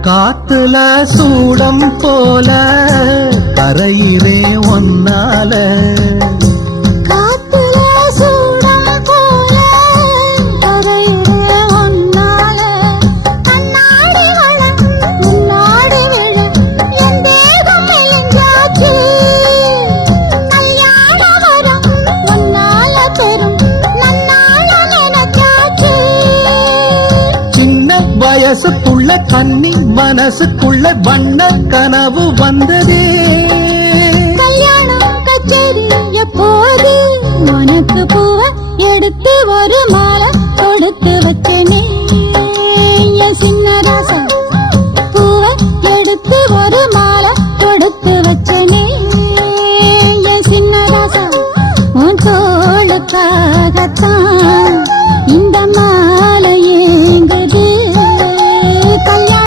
காத்துல சூடம் போல கரையிலே ஒன்னால வயசுக்குள்ள கன்னி மனசுக்குள்ள வண்ண கனவு வந்ததே. கல்யாணம் கச்சேரி எப்போது உனக்கு பூவ எடுத்து ஒரு மாலை கொடுத்து